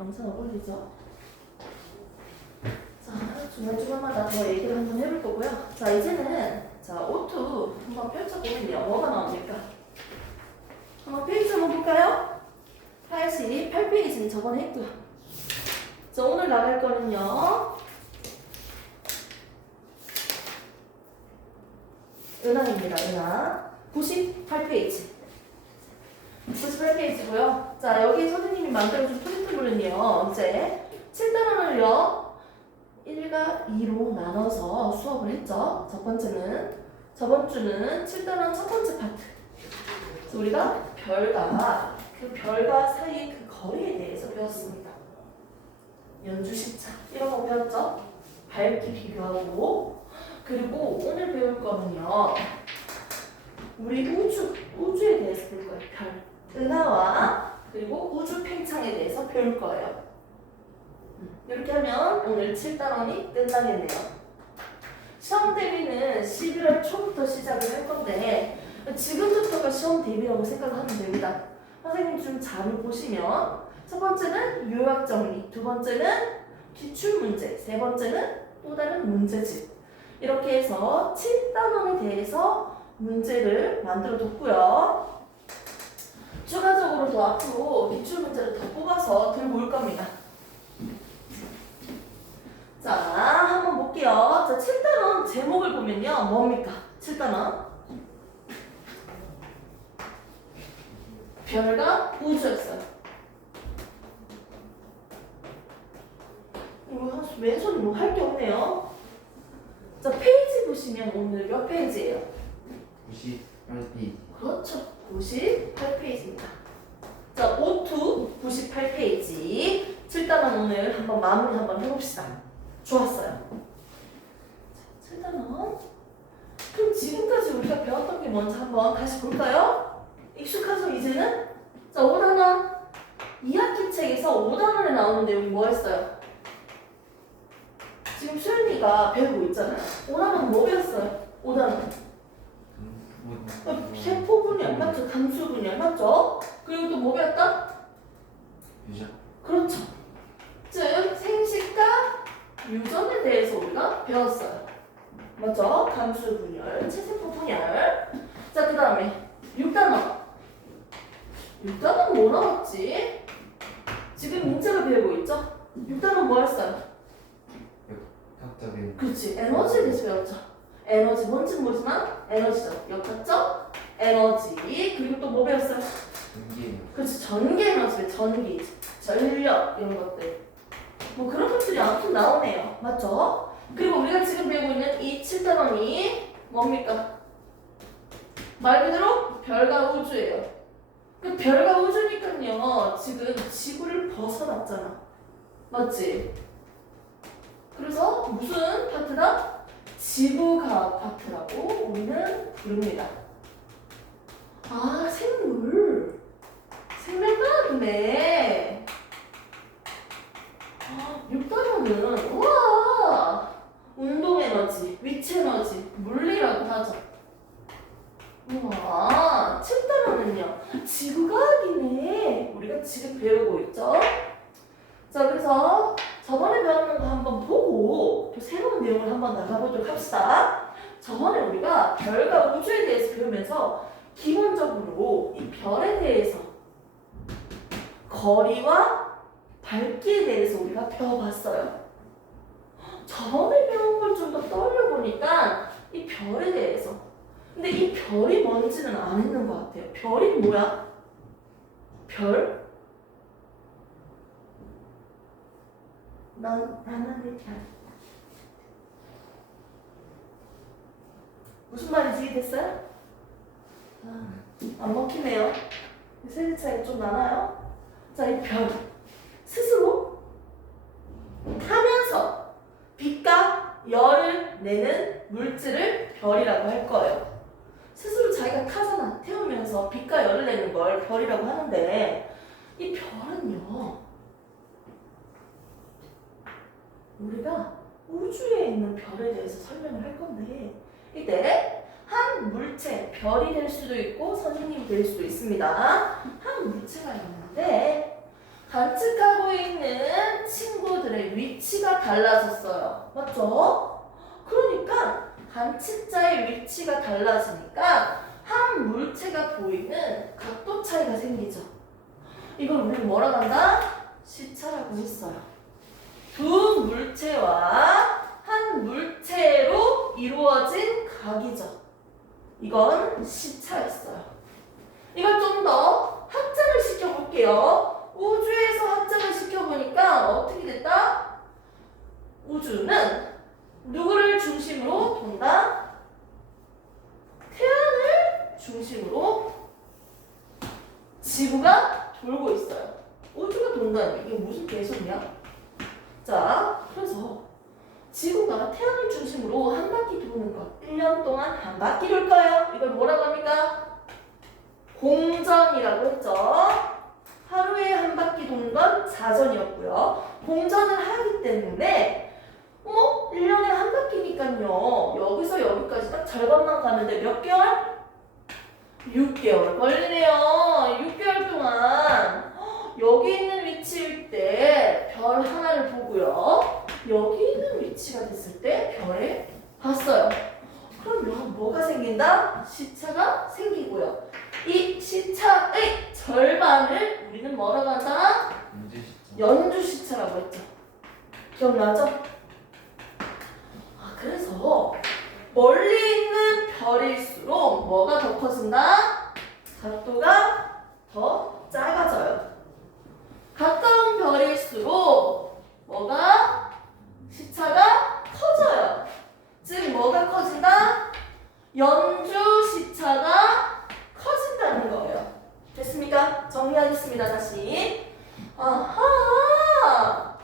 영상을 올리죠. 자, 중간중간마다 더 얘기를 한번 해볼 거고요. 자, 이제는 O2 한번 펼쳐보면요. 뭐가 나옵니까? 한번 페이지 한번 볼까요? 88페이지는 저번에 했고요. 자, 오늘 나갈 거는요. 은하입니다. 은하. 98페이지. 98페이지고요. 자, 여기 선생님이 만들어준 프린트물은요. 이제 7단원을요. 1과 2로 나눠서 수업을 했죠. 첫 번째는 저번 주는 7단원 첫 번째 파트. 그래서 우리가 별과 사이의 그 거리에 대해서 배웠습니다. 연주 시차 이런 거 배웠죠. 밝기 비교하고. 그리고 오늘 배울 거는요. 우리 우주에 대해서 배울 거예요. 별, 은하와 그리고 우주 팽창에 대해서 배울 거예요. 이렇게 하면 오늘 7단원이 끝나겠네요. 시험 대비는 11월 초부터 시작을 할 건데 지금부터가 시험 대비라고 생각하면 됩니다. 선생님 좀 자료 보시면 첫 번째는 요약 정리, 두 번째는 기출 문제, 세 번째는 또 다른 문제집. 이렇게 해서 7단원에 대해서 문제를 만들어 뒀고요. 추가적으로 더 앞으로 기출 문제를 더 뽑아서 들고 올 겁니다. 자, 한번 볼게요. 자, 7단원 제목을 보면요. 뭡니까? 7단원. 별과 우주였어요. 이거 왼손이 뭐 할 게 없네요. 자, 페이지 보시면 오늘 몇 페이지예요? 98페이지. 그렇죠. 98페이지입니다. 자, O2 98페이지. 7단원 오늘 한번 마무리 한번 해봅시다. 좋았어요. 자, 7단원. 그럼 지금까지 우리가 배웠던 게 뭔지 한번 다시 볼까요? 익숙하죠, 이제는? 자, 5단원. 2학기 책에서 5단원에 나오는 내용이 뭐였어요? 지금 수연이가 배우고 있잖아요. 5단원 뭐 배웠어요? 5단원. 세포 분열 맞죠? 감수 분열 맞죠? 그리고 또 뭐 배웠다? 유전. 그렇죠. 즉 생식과 유전에 대해서 우리가 배웠어요. 맞죠? 감수 분열, 체세포 분열. 자, 그 다음에 6단원. 6단원 뭐 나왔지? 지금 문제를 배우고 있죠? 6단원 뭐 했어요? 역학적인. 그렇지. 에너지에 대해서 배웠죠. 에너지 뭔지는 모르지만 에너지죠. 역학적 에너지. 그리고 또 뭐 배웠어요? 전기. 그렇지. 전기 에너지, 전기, 전력 이런 것들. 뭐 그런 것들이 아무튼 나오네요. 맞죠? 그리고 우리가 지금 배우고 있는 이 7단원이 뭡니까? 말 그대로 별과 우주예요. 그 별과 우주니까요. 지금 지구를 벗어났잖아. 맞지? 그래서 무슨 파트다? 지구과학 파트라고 우리는 부릅니다. 아, 생물. 생명과학이네. 6단원은 우와 운동에너지, 위치에너지, 물리라고 하죠. 우와 7단원은요 지구과학이네. 우리가 지금 배우고 있죠. 자, 그래서 저번에 배웠는 거 한번 보고 또 새로운 내용을 한번 나가보도록 합시다. 저번에 우리가 별과 우주에 대해서 배우면서 기본적으로 이 별에 대해서 거리와 밝기에 대해서 우리가 배워봤어요. 저번에 배운 걸 좀 더 떠올려보니까 이 별에 대해서. 근데 이 별이 뭔지는 안 했는 것 같아요. 별이 뭐야? 별? 나는 별. 무슨 말인지 이해됐어요? 안 먹히네요. 세대 차이가 좀 나나요? 자, 이 별. 스스로 타면서 빛과 열을 내는 물질을 별이라고 할 거예요. 스스로 자기가 타잖아. 태우면서 빛과 열을 내는 걸 별이라고 하는데 이 별은요. 우리가 우주에 있는 별에 대해서 설명을 할 건데 이때 한 물체, 별이 될 수도 있고 선생님이 될 수도 있습니다. 한 물체가 있는데 관측하고 있는 친구들의 위치가 달라졌어요. 맞죠? 그러니까 관측자의 위치가 달라지니까 한 물체가 보이는 각도 차이가 생기죠. 이걸 우리는 뭐라고 한다? 시차라고 했어요. 두 물체와 한 물체로 이루어진 각이죠. 이건 시차였어요. 이걸 좀 더 확장을 시켜볼게요. 우주에서 확장을 시켜보니까 어떻게 됐다? 우주는 누구를 중심으로 돈다? 태양을 중심으로 지구가 돌고 있어요. 우주가 돈다니 이게 무슨 개소리야? 자, 그래서 지구가 태양을 중심으로 한 바퀴 도는 것 1년 동안 한 바퀴 돌 거예요. 이걸 뭐라고 합니까? 공전이라고 했죠. 하루에 한 바퀴 도는 건 자전이었고요. 공전을 하기 때문에 1년에 한 바퀴니까요. 여기서 여기까지 딱 절반만 가는데 몇 개월? 6개월 걸리네요. 6개월 동안 여기 있는 위치일 때 별 하나를 보고요. 여기 있는 위치가 됐을 때 별을 봤어요. 그러면 뭐가 생긴다? 시차가 생기고요. 이 시차의 절반을 우리는 뭐라고 한다? 연주 시차라고 했죠. 기억나죠? 그래서 멀리 있는 별일수록 뭐가 더 커진다? 각도가 더 작아져요. 가까운 별일수록 뭐가? 시차가 커져요. 즉 뭐가 커진다? 연주 시차가 커진다는 거예요. 됐습니까? 정리하겠습니다. 다시. 아하!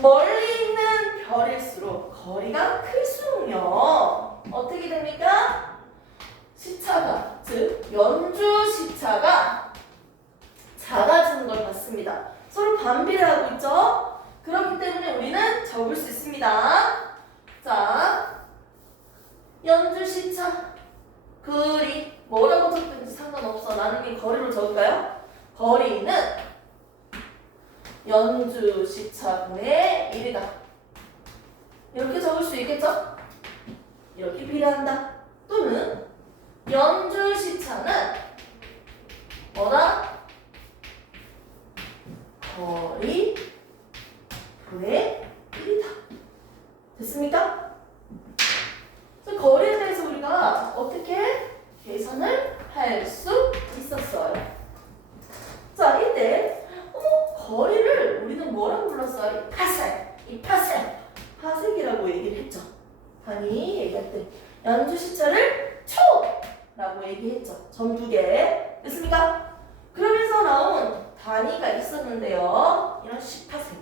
멀리 있는 별일수록 거리가 클수록요. 어떻게 됩니까? 시차가, 즉 연주 시차가 작아지는 걸 봤습니다. 서로 반비례 하고 있죠? 그렇기 때문에 우리는 적을 수 있습니다. 자, 연주 시차 거리 뭐라고 적든지 상관없어. 나는 이 거리로 적을까요? 거리는 연주 시차분의 1이다. 이렇게 적을 수 있겠죠? 이렇게 비례한다. 또는 연주 시차는 뭐다? 거리 분의 1이다. 됐습니까? 그래서 거리에 대해서 우리가 어떻게 계산을 할 수 있었어요. 자, 이때 거리를 우리는 뭐라고 불렀어요? 이 파섹이라고 얘기를 했죠. 단위 얘기할 때 연주 시차를 초라고 얘기했죠. 점 2개. 됐습니까? 그러면서 나온 단위가 있었는데요. 이런 10파섹.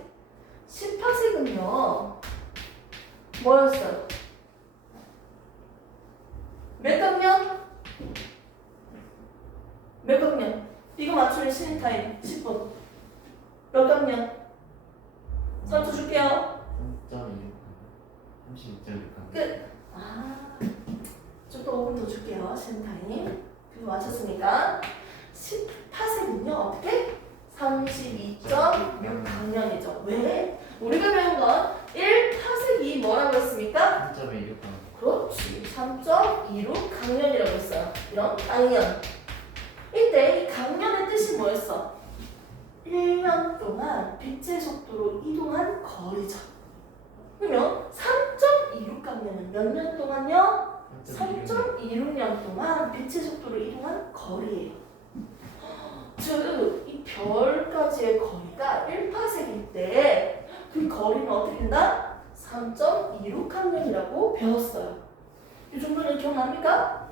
10파섹은요. 뭐였어요? 몇 강년? 몇 강년? 이거 맞추는 쉬는 타임 10분. 몇 강년? 선수 줄게요. 36.6 끝. 좀 더 5분 더 줄게요. 쉬는 타임. 그리고 맞췄으니까 10파섹은요. 어떻게? 32.6 강년이죠. 왜? 우리가 배운 건 1파섹이 뭐라고 했습니까? 3.16 그렇지. 3.26 강년이라고 했어요. 이런 강년. 이때 이 강년의 뜻이 뭐였어? 1년 동안 빛의 속도로 이동한 거리죠. 그러면 3.26 강년은 몇 년 동안요? 3.26년 동안 빛의 속도로 이동한 거리예요. 즉, 이 별까지의 거리가 1파섹일 때 그 거리는 어떻게 된다? 3.26 강년이라고 배웠어요. 이 정도는 기억납니까?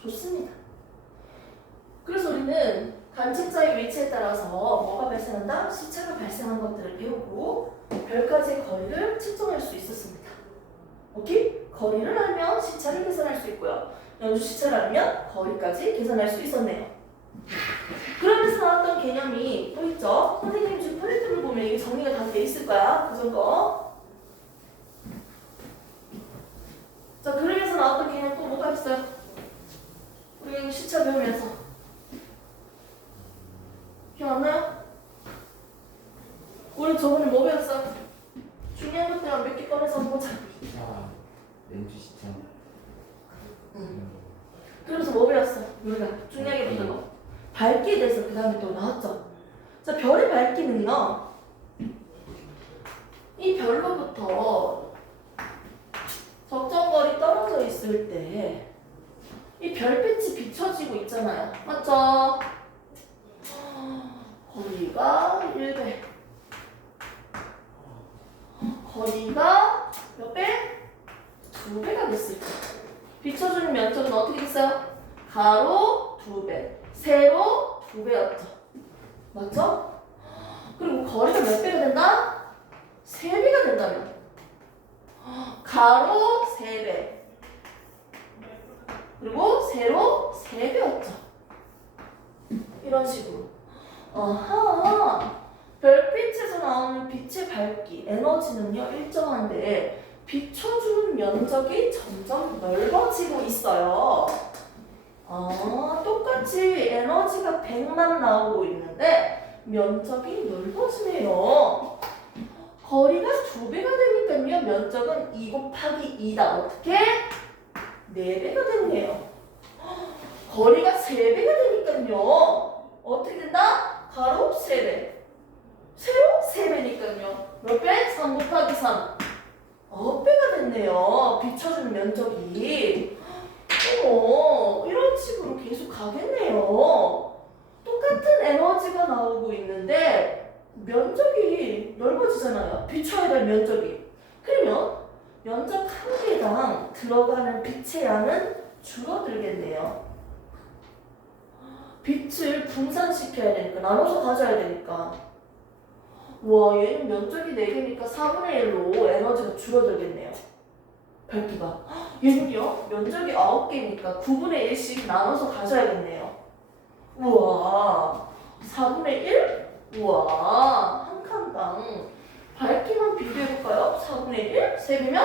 좋습니다. 그래서 우리는 관측자의 위치에 따라서 뭐가 발생한다? 시차가 발생한 것들을 배우고 별까지의 거리를 측정할 수 있었습니다. 오케이? 거리를 알면 시차를 계산할 수 있고요. 연주 시차를 알면 거리까지 계산할 수 있었네요. 그러면서 나왔던 개념이 또 있죠? 선생님 지금 프린트를 보면 이게 정리가 다 돼 있을 거야. 그전 거. 자, 그러면서 나왔던 개념 또 뭐가 있어요? 우리 시차 배우면서. 기억 안 나요? 우리 저번에 뭐 배웠어? 중요한 것들만 몇 개 꺼내서 한번 보자. 시차 렌즈 시차 그러면서 뭐 배웠어? 우리가 중요하게 보는 거. 밝기에 대해서 그 다음에 또 나왔죠. 자, 별의 밝기는요. 이 별로부터 적정거리 떨어져 있을 때 이 별빛이 비춰지고 있잖아요. 맞죠? 거리가 1배. 거리가 몇 배? 2배가 됐을 때 비춰주는 면적은 어떻게 됐어요? 가로 2배, 세로 2배였죠. 맞죠? 그리고 거리가 몇 배가 된다? 3배가 된다면 가로 3배 그리고 세로 3배였죠. 이런 식으로. 아하. 별빛에서 나오는 빛의 밝기, 에너지는요 일정한데 비춰주는 면적이 점점 넓어지고 있어요. 똑같이 에너지가 100만 나오고 있는데 면적이 넓어지네요. 거리가 2배가 되니까요 면적은 2 곱하기 2다. 어떻게? 4배가 되네요. 거리가 3배가 되니까요 어떻게 된다? 가로 3배, 세로 3배니까요 몇 배? 3 곱하기 3. 9배가 됐네요. 비춰주는 면적이. 어머, 이런 식으로 계속 가겠네요. 똑같은 에너지가 나오고 있는데 면적이 넓어지잖아요. 비춰야 될 면적이. 그러면 면적 한 개당 들어가는 빛의 양은 줄어들겠네요. 빛을 분산시켜야 되니까, 나눠서 가져야 되니까. 와, 얘는 면적이 4개니까 4분의 1로 에너지가 줄어들겠네요. 밝기가. 얘는요, 면적이 9개니까 9분의 1씩 나눠서 가져야겠네요. 우와, 4분의 1? 우와, 한 칸당. 밝기만 비교해볼까요? 4분의 1? 3배면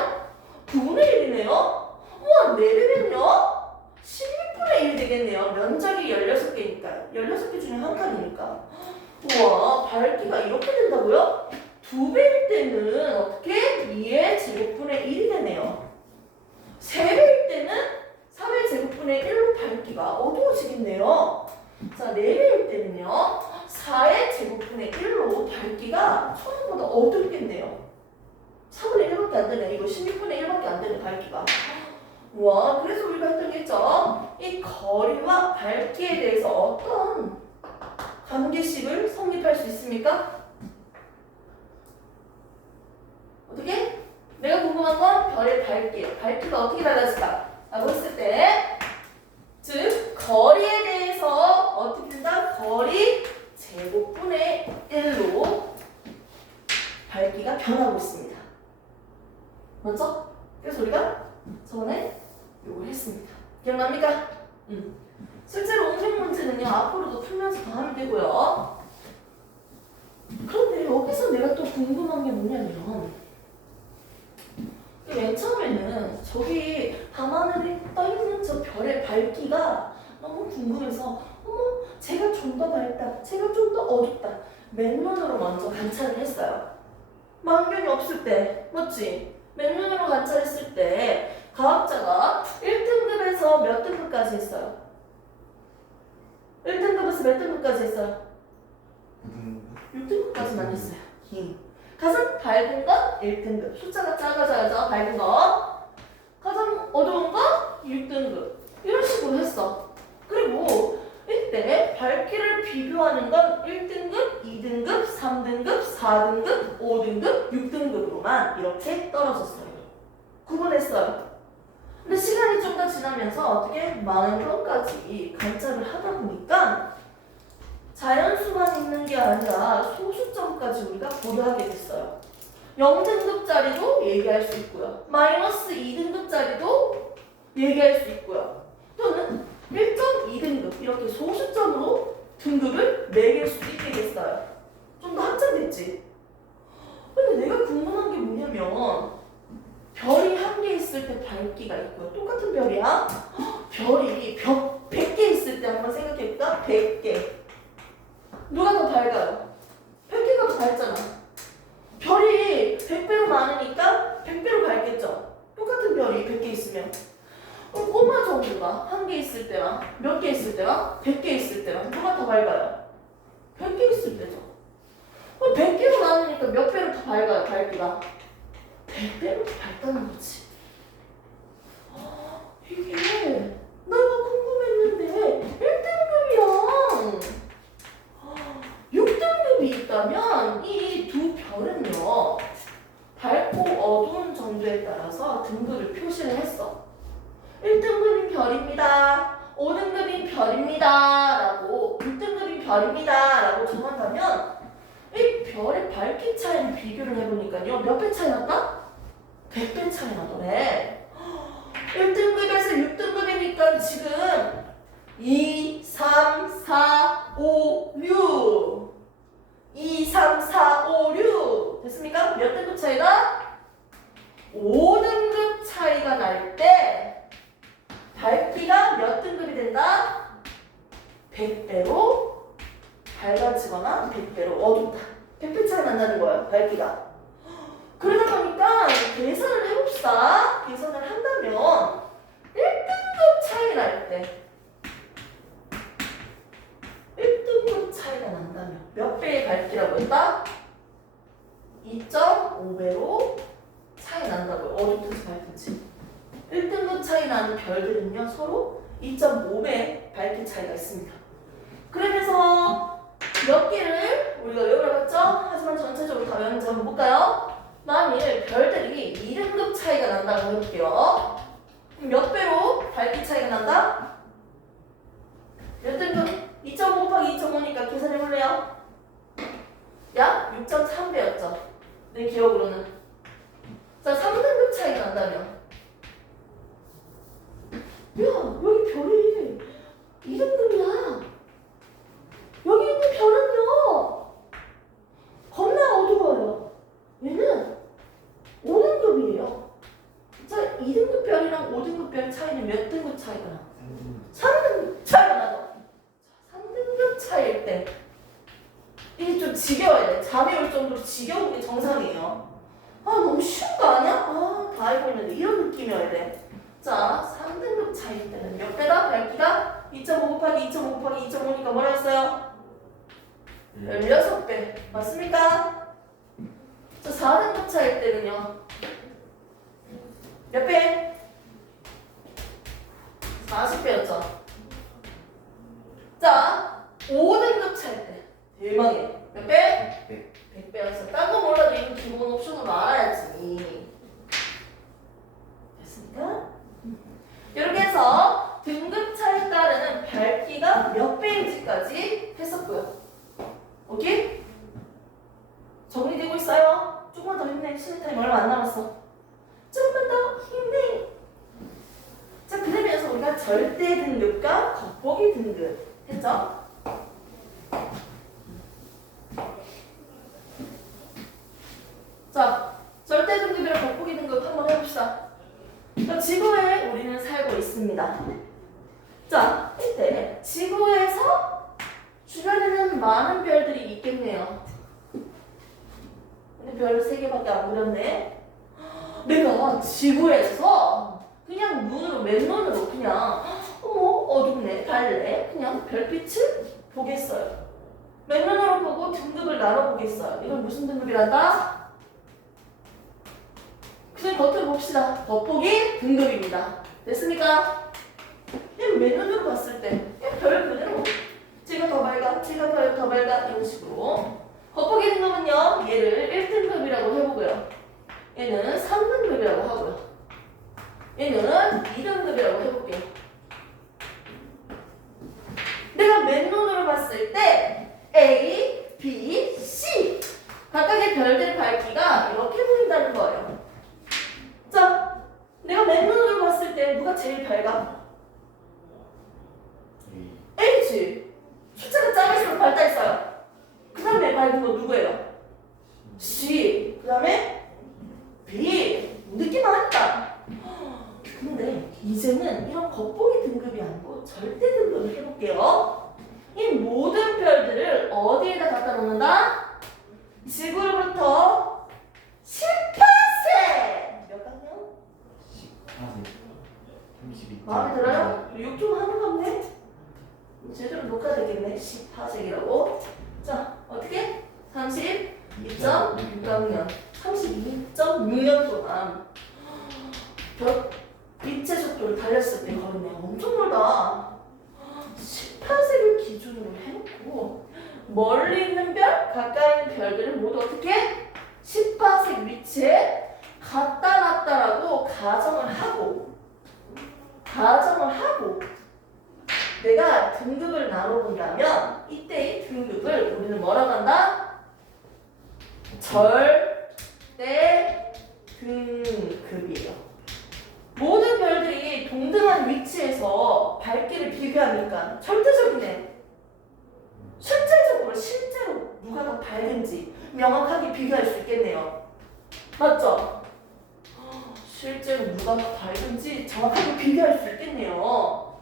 9분의 1이네요? 우와, 4배면요? 16분의 1 되겠네요. 면적이 16개니까요. 16개 중에 한 칸이니까. 우와, 밝기가 이렇게 된다고요? 2배일 때는 어떻게? 2의 제곱분의 1이 되네요. 3배일 때는 3의 제곱분의 1로 밝기가 어두워지겠네요. 자, 4배일 때는요 4의 제곱분의 1로 밝기가 처음보다 어둡겠네요. 4분의 1밖에 안 되네. 이거 16분의 1밖에 안 되네, 밝기가. 와, 그래서 우리가 했던 게 있죠. 이 거리와 밝기에 대해서 어떤 관계식을 성립할 수 있습니까? 어떻게? 내가 궁금한 건 별의 밝기. 밝기가 어떻게 달라질까? 라고 했을 때, 즉 거리에 대해서 어떻게 된다? 거리 제곱분의 1로 밝기가 변하고 있습니다. 맞죠? 그래서 우리가 저번에 요걸 했습니다. 기억납니까? 실제로 응용 문제는요 앞으로도 풀면서 더 하면 되고요. 그런데 여기서 내가 또 궁금한 게 뭐냐면, 맨 처음에는 저기 밤하늘에 떠있는 저 별의 밝기가 너무 궁금해서 쟤가 좀 더 밝다, 쟤가 좀 더 어둡다, 맨눈으로 먼저 관찰을 했어요. 망견이 없을 때, 맞지? 맨눈으로 관찰했을 때 과학자가 1등급에서 몇 등급까지 했어요? 1등급에서 몇 등급까지 했어요? 6등급까지만 했어요. 가장 밝은 건 1등급. 숫자가 작아져야죠. 밝은 거. 가장 어두운 건 6등급. 이런 식으로 했어. 그리고 이때 밝기를 비교하는 건 1등급, 2등급, 3등급, 4등급, 5등급, 6등급으로만 이렇게 떨어졌어요. 구분했어요. 근데 시간이 좀 더 지나면서 어떻게 많은 경우까지 관찰을 하다 보니까 자연수만 있는 게 아니라 소수점까지 우리가 고려하게 됐어요. 0등급짜리도 얘기할 수 있고요. 마이너스 2등급짜리도 얘기할 수 있고요. 또는 1.2등급 이렇게 소수점으로 등급을 매길 수 있게 됐어요. 좀 더 확장됐지? 근데 내가 궁금한 게 뭐냐면, 별이 한 개 있을 때 밝기가 있고요. 똑같은 별이야. 별이 100개 있을 때 한번 생각해볼까? 100개. 누가 더 밝아요? 100개가 더 밝잖아. 밝아요? 100개 있을 때죠. 100개로 나누니까 몇 배로 더 밝아요, 밝기가? 100배로 더 밝다는 거지. 이게 내가 궁금했는데 1등급이랑 6등급이 있다면 이 두 별은요 밝고 어두운 정도에 따라서 등급을 표시를 했어. 1등급인 별입니다. 5등급인 별입니다. 라고 6등급인 별입니다. 라고 정한다면 이 별의 밝기 차이를 비교를 해보니까요 몇 배 차이 났다? 100배 차이 나더래. 1등급에서 6등급이니까 지금 2, 3, 4, 5, 6 2, 3, 4, 5, 6 됐습니까? 몇 등급 차이가? 5등급 차이가 날 때 밝기가 몇 등급이 된다? 100배로 밝아지거나 100배로 어둡다. 100배 차이 난다는 거예요, 밝기가. 그러다 보니까 계산을 해봅시다. 계산을 한다면 1등급 차이 날 때 1등급 차이가 난다면 몇 배의 밝기라고 했다? 2.5배로 차이 난다고요. 어둡든지 밝든지. 1등급 차이 나는 별들은요 서로 2.5배 밝기 차이가 있습니다. 그러면서 몇 개를 우리가 외우라고 했죠? 하지만 전체적으로 다 외우는지 한번 볼까요? 만일 별들이 2등급 차이가 난다고 해볼게요. 그럼 몇 배로 밝기 차이가 난다? 몇 등급? 2.5 곱하기 2.5니까 계산해볼래요? 약 6.3배였죠. 내 기억으로는. 자, 3등급 차이가 난다면 야, 여기 별이 2등급이야. 여기 있는 별은요 겁나 어두워요. 얘는 5등급이에요. 자, 2등급 별이랑 5등급 별 차이는 몇 등급 차이가 나? 3등급 차이가 나죠. 3등급 차이일 때 이게 좀 지겨워야 돼. 잠이 올 정도로 지겨운 게 정상이에요. 아, 너무 쉬운 거 아니야? 아, 다 알고 있는데 이런 느낌이어야 돼. 자, 3등급 차이일 때는 몇 배다? 밝기가 2.5 곱하기 2.5 곱하기 2.5니까 뭐라 했어요? 16배. 맞습니까? 자, 4등급 차이일 때는요 몇 배? 40배였죠. 자, 5등급 차이일 때 대박이에요. 몇 배? 100배였어. 딴 거 몰라도 이건 기본 옵션으로 알아야지. 됐습니까? 이렇게 해서 등급 차에 따르는 밝기가 몇 배인지까지 했었고요. 오케이? 정리되고 있어요? 조금만 더 힘내. 쉬는 타임 얼마 안 남았어. 조금만 더 힘내. 자, 그러면서 우리가 절대 등급과 겉보기 등급 했죠? 자, 절대 등급이랑 겉보기 등급 한번 해봅시다. 자, 지구에 우리는 살고 있습니다. 자, 이때 지구에서 주변에는 많은 별들이 있겠네요. 근데 별 3개밖에 안 그렸네. 내가 지구에서 그냥 눈으로, 맨눈으로 그냥 어머 어둡네, 밝네, 그냥 별빛을 보겠어요. 맨눈으로 보고 등급을 나눠보겠어요. 이건 무슨 등급이란다? 그냥 겉을 봅시다. 겉보기 등급입니다. 됐습니까? 그냥 맨눈으로 봤을 때 별 그대로 쟤가 더 밝아, 쟤가 더 밝아 이런 식으로. 겉보기 등급은요 얘를 1등급이라고 해보고요, 얘는 3등급이라고 하고요, 얘는 2등급이라고 해볼게요. 내가 맨눈으로 봤을 때 A, B, C 각각의 별들의 밝기가 이렇게 보인다는 거예요. 자, 내가 맨눈으로 봤을 때 누가 제일 밝아? A지. 숫자가 작을수록 밝다 했어요. 그 다음에 밝은 거 누구예요? C. 그 다음에 B. 느낌 왔다. 근데 이제는 이런 겉보기 등급이 아니고 절대 등급을 해볼게요. 이 모든 별들을 어디에다 갖다 놓는다? 지구로부터 10%! 몇 강요? 32. 마음에 들어요? 욕 좀 하는 거 없네? 제대로 녹화되겠네. 18색이라고. 자, 어떻게? 32.6학년. 32.6년 동안 빛의 속도를 달렸을 때 걸었네요. 엄청 멀다. 18색을 기준으로 해놓고 멀리 있는 별, 가까이 있는 별들을 모두 어떻게? 18색 위치에 갖다 놨다라고 가정을 하고 내가 등급을 나눠본다면 이때의 등급을 우리는 뭐라고 한다? 절대 등급이에요. 모든 별들이 동등한 위치에서 밝기를 비교하니까 절대적이네. 실제로 누가 더 밝은지 명확하게 비교할 수 있겠네요. 맞죠? 실제로 누가 더 밝은지 정확하게 비교할 수 있겠네요.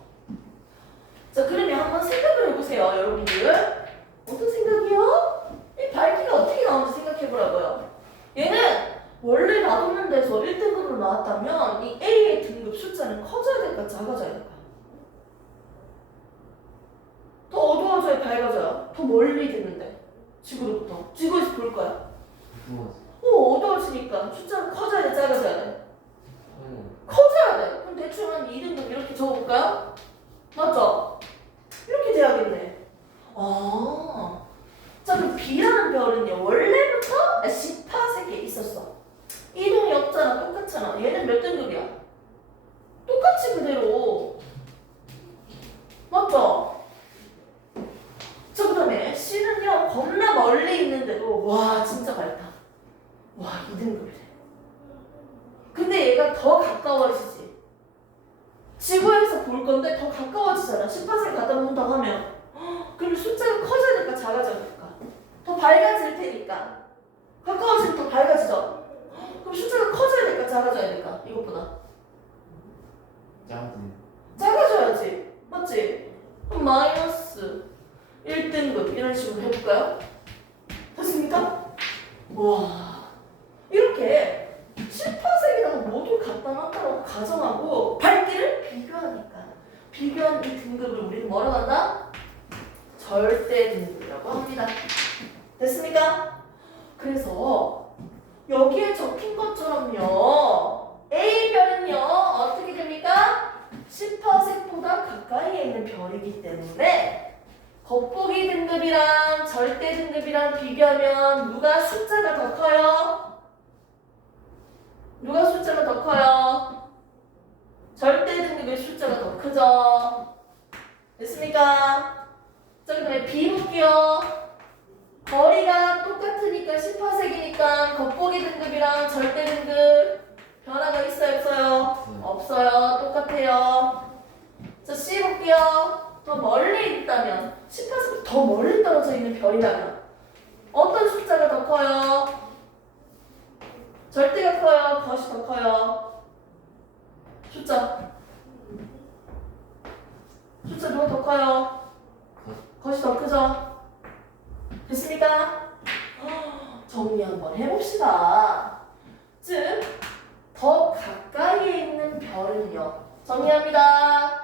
자, 그러면 한번 생각을 해보세요, 여러분들. 어떤 생각이요? 이 밝기가 어떻게 나오는지 생각해보라고요. 얘는 원래 놔뒀는 데서 1등급으로 나왔다면 이 A의 등급 숫자는 커져야 될까 작아져야 될까? 더 어두워져야 밝아져요? 더 멀리 있는데 지구로부터 지구에서 볼 거야. 어두워지니까 숫자는 커져야 돼 작아져야 돼? 커져야 돼. 그럼 대충 한 2등급 이렇게 적어볼까요? 맞죠? 이렇게 돼야겠네. 자, 그럼 B라는 별은요 원래부터 18색에 있었어. 이동이 없잖아. 똑같잖아. 얘는 몇 등급이야? 똑같이 그대로. 맞죠? 자, 그 다음에 C는요 겁나 멀리 있는데도 와 진짜 밝다. 와 2등급이래. 근데 얘가 더 가까워지지. 지구에서 볼 건데 더 가까워지잖아. 18색 갖다 놓는다고 하면 그럼 숫자가 커져야 될까 작아져야 될까? 더 밝아질 테니까 가까워지면 더 밝아지죠. 그럼 숫자가 커져야 될까 작아져야 될까? 이것보다 작아져야지. 맞지? 그럼 마이너스 1등급 이런 식으로 해볼까요? 됐습니까? 와 이렇게 18색에다가 모두 갖다 놨다고 가정하고 밝기를 비교하니까 비교한 이 등급을 우리는 뭐라고 한다? 절대 등급이라고 합니다. 됐습니까? 그래서 여기에 적힌 것처럼요 A별은요 어떻게 됩니까? 18색보다 가까이에 있는 별이기 때문에 겉보기 등급이랑 절대 등급이랑 비교하면 누가 숫자가 더 커요? 누가 숫자가 더 커요? 절대 등급의 숫자가 더 크죠? 됐습니까? 자, 그 다음에 B 볼게요. 거리가 똑같으니까 18색이니까 겉보기 등급이랑 절대 등급 변화가 있어요? 없어요? 없어요. 똑같아요. 자, C 볼게요. 더 멀리 있다면 18색보다 더 멀리 떨어져 있는 별이라면 어떤 숫자가 더 커요? 절대가 커요? 겉이 더 커요? 숫자 누가 더 커요? 겉이 더 크죠? 됐습니까? 정리 한번 해봅시다. 즉, 더 가까이에 있는 별은요. 정리합니다.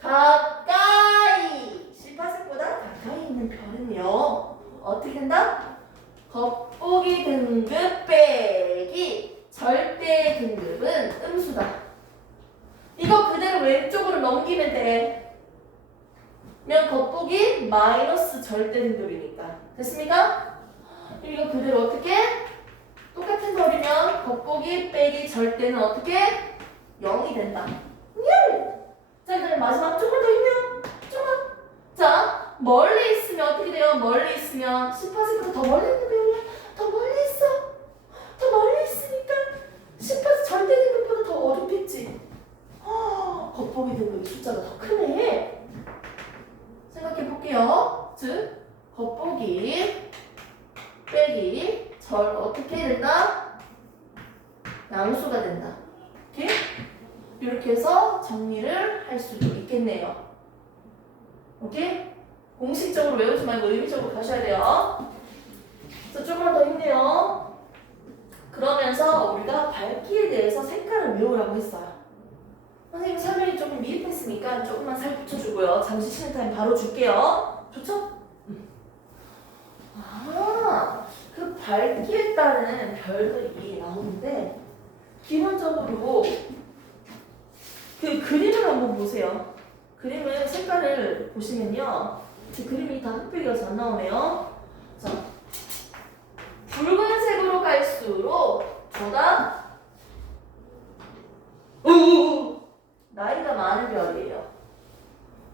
가까이! 18색보다 가까이 있는 별은요. 어떻게 된다? 겉보기 등급 빼기 절대 등급은 음수다. 이거 그대로 왼쪽으로 넘기면 돼. 면 겉보기 마이너스 절대 등급이니까. 됐습니까? 이거 그대로 어떻게? 똑같은 거리면 겉보기 빼기 절대는 어떻게? 0이 된다. 자, 그다음에 마지막 조금 더 있네요. 조금. 자, 멀리 있으면 어떻게 돼요? 멀리 있으면 18색보다 더 멀리 있는 배우야. 더 멀리 있어. 더 멀리 있으니까 18색 절대 등급보다 더 어둡겠지. 겉보기 등급의 숫자가 더 크네. 생각해 볼게요. 즉, 겉보기 빼기 절 어떻게 된다? 양수가 된다. 오케이? 이렇게 해서 정리를 할 수도 있겠네요. 오케이? 공식적으로 외우지 말고 의미적으로 가셔야 돼요. 자, 조금만 더 힘내요. 그러면서 우리가 밝기에 대해서 색깔을 외우라고 했어요. 선생님 설명이 조금 미흡했으니까 조금만 살 붙여주고요. 잠시 쉬는 타임 바로 줄게요. 좋죠? 밝기에 따른 별들이 나오는데 기본적으로 그 그림을 한번 보세요. 그림을 색깔을 보시면요. 제 그림이 다 흑백이라서 안 나오네요. 자, 붉은색으로 갈수록 보다 나이가 많은 별이에요.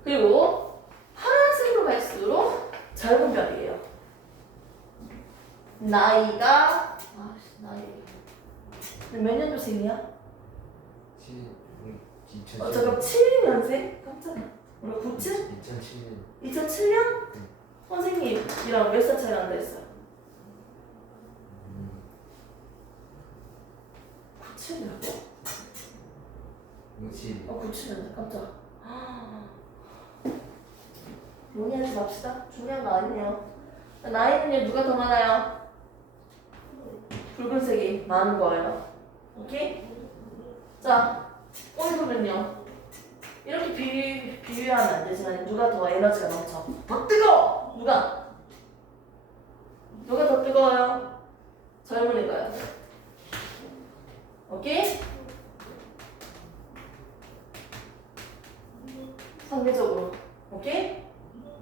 그리고 파란색으로 갈수록 젊은 별이에요. 나이 몇 년도생이야? 2007. 잠깐 72년생? 깜짝이야. 우리 97? 2007년. 2007년? 선생님이랑 몇 살 차이 난다 했어요? 97이라고? 60. 97년생 깜짝이야. 뭐니 하지 맙시다. 중요한 거 아니에요. 나이는요 누가 더 많아요? 붉은색이 많은 거예요. 오케이? 자, 오늘은요 이렇게 비유하면 안 되지만 누가 더 에너지가 넘쳐? 더 뜨거워! 누가 더 뜨거워요? 젊은이가요. 오케이? 상대적으로. 오케이?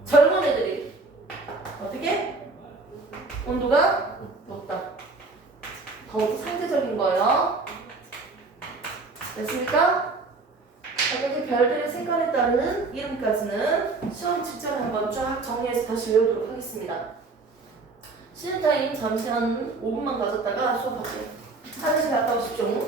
젊은 애들이 어떻게? 온도가 높다. 더욱 상대적인 거예요. 됐습니까? 아까 그 별들의 색깔에 따른 이름까지는 시험 직전에 한번 쫙 정리해서 다시 외우도록 하겠습니다. 쉬는 타임 잠시 한 5분만 가졌다가 수업할게요. 화장실 갔다 오십시오.